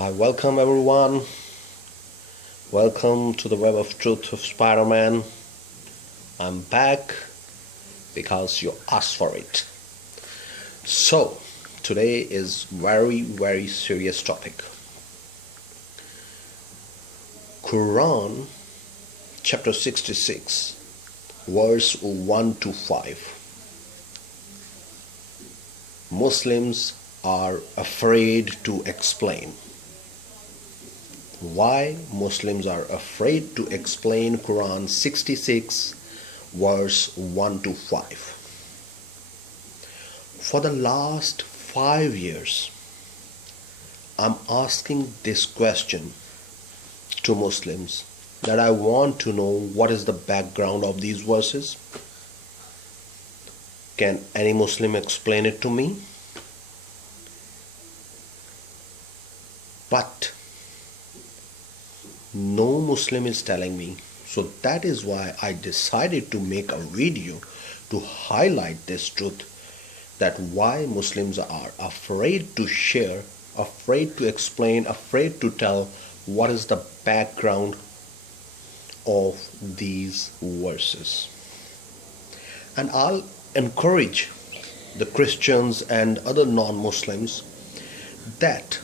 Hi, welcome everyone. Welcome to the Web of Truth of Spider-Man. I'm back because you asked for it. So, today is very serious topic. Quran chapter 66 verse 1 to 5. Muslims are afraid to explain. Why Muslims are afraid to explain Quran 66 verse 1 to 5. For the last 5 years, I'm asking this question to Muslims that I want to know what is the background of these verses. Can any Muslim explain it to me? But no Muslim is telling me. So that is why I decided to make a video to highlight this truth, that why Muslims are afraid to share, afraid to explain, afraid to tell what is the background of these verses. And I'll encourage the Christians and other non-Muslims that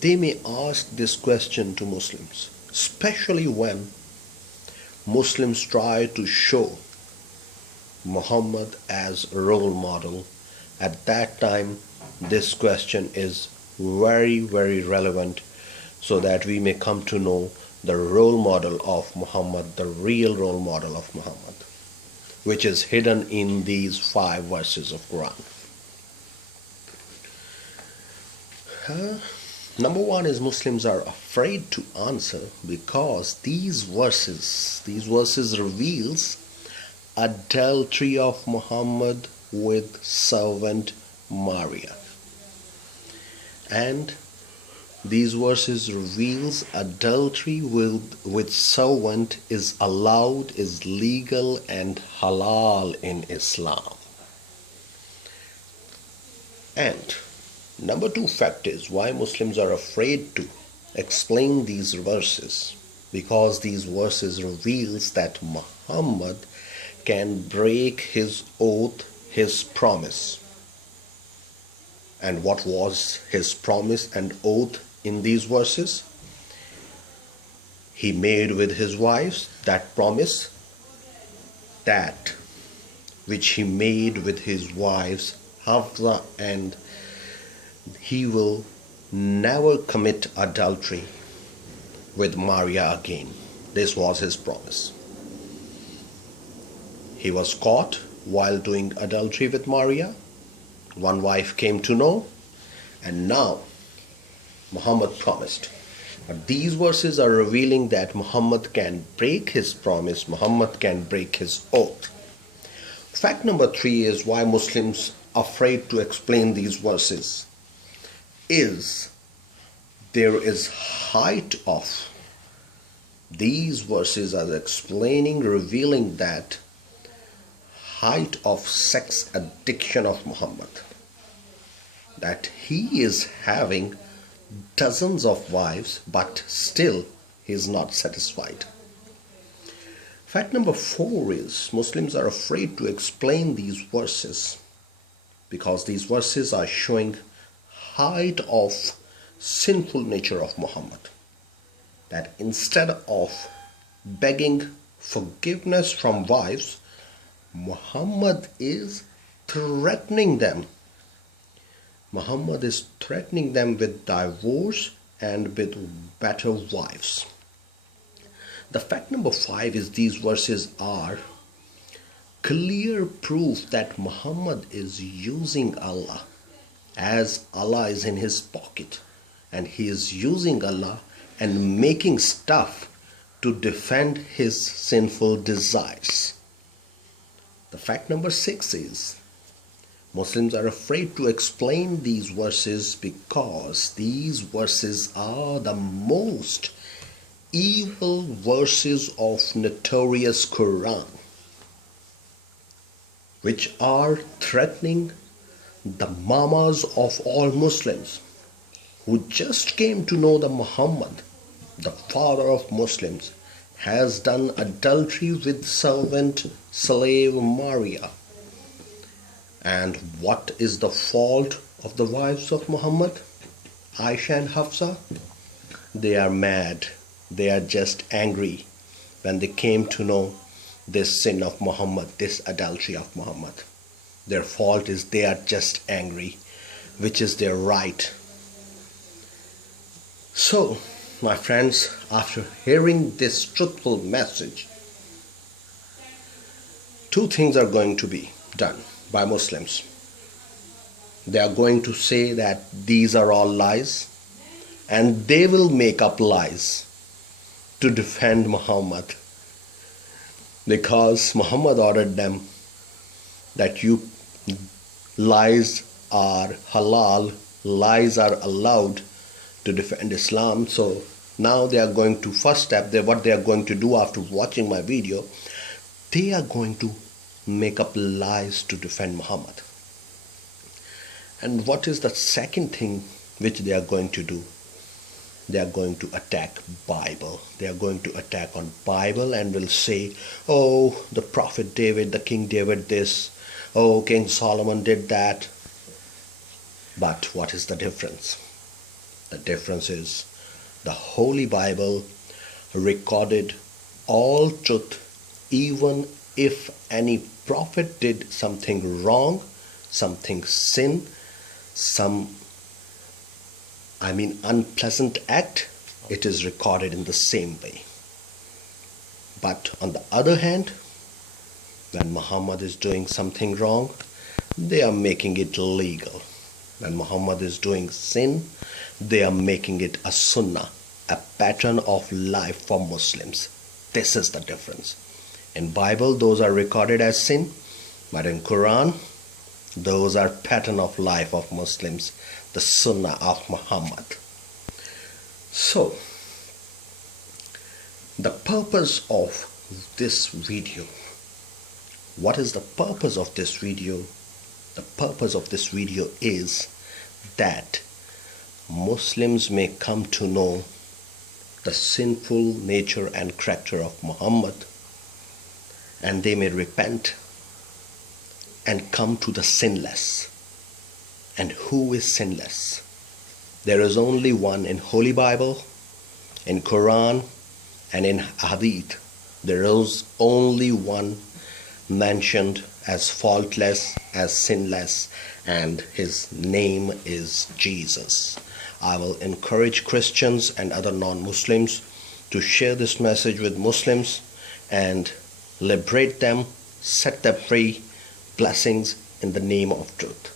they may ask this question to Muslims, especially when Muslims try to show Muhammad as a role model. At that time, this question is very relevant, so that we may come to know the role model of Muhammad, the real role model of Muhammad, which is hidden in these 5 verses of Quran. Number one is Muslims are afraid to answer because these verses reveals adultery of Muhammad with servant Maria. And these verses reveals adultery with servant is allowed, is legal and halal in Islam. And number 2 fact is why Muslims are afraid to explain these verses, because these verses reveals that Muhammad can break his oath, his promise. And what was his promise and oath in these verses? He made with his wives that promise, that which he made with his wives Hafza, and he will never commit adultery with Maria again. This was his promise. He was caught while doing adultery with Maria. One wife came to know, and now Muhammad promised. But these verses are revealing that Muhammad can break his promise, Muhammad can break his oath. Fact number 3 is why Muslims are afraid to explain these verses is there is height of these verses as explaining, revealing that height of sex addiction of Muhammad, that he is having dozens of wives but still he is not satisfied. Fact number 4 is Muslims are afraid to explain these verses because these verses are showing height of sinful nature of Muhammad, that instead of begging forgiveness from wives, Muhammad is threatening them. Muhammad is threatening them with divorce and with better wives. The fact number 5 is these verses are clear proof that Muhammad is using Allah, as Allah is in his pocket, and he is using Allah and making stuff to defend his sinful desires. The fact number 6 is Muslims are afraid to explain these verses because these verses are the most evil verses of notorious Quran, which are threatening the mamas of all Muslims, who just came to know the Muhammad, the father of Muslims, has done adultery with servant slave Maria. And what is the fault of the wives of Muhammad, Ayesha and Hafza? They are mad. They are just angry when they came to know this sin of Muhammad, this adultery of Muhammad. Their fault is they are just angry, which is their right. So, my friends, after hearing this truthful message, two things are going to be done by Muslims. They are going to say that these are all lies, and they will make up lies to defend Muhammad, because Muhammad ordered them that lies are halal, lies are allowed to defend Islam. So now they are going to, first step, what they are going to do after watching my video, they are going to make up lies to defend Muhammad. And what is the second thing which they are going to do? They are going to attack Bible. They are going to attack on Bible and will say, oh, the Prophet David, the King David this, oh, King Solomon did that. But what is the difference? The difference is the Holy Bible recorded all truth, even if any prophet did something wrong, something sin, unpleasant act, it is recorded in the same way. But on the other hand, when Muhammad is doing something wrong, they are making it legal. When Muhammad is doing sin, they are making it a sunnah, a pattern of life for Muslims. This is the difference. In Bible, those are recorded as sin, but in Quran, those are pattern of life of Muslims, the sunnah of Muhammad. So, the purpose of this video, what is the purpose of this video? The purpose of this video is that Muslims may come to know the sinful nature and character of Muhammad, and they may repent and come to the sinless. And who is sinless? There is only one in Holy Bible, in Quran, and in Hadith. There is only one mentioned as faultless, as sinless, and his name is Jesus. I will encourage Christians and other non-Muslims to share this message with Muslims and liberate them, set them free. Blessings in the name of truth.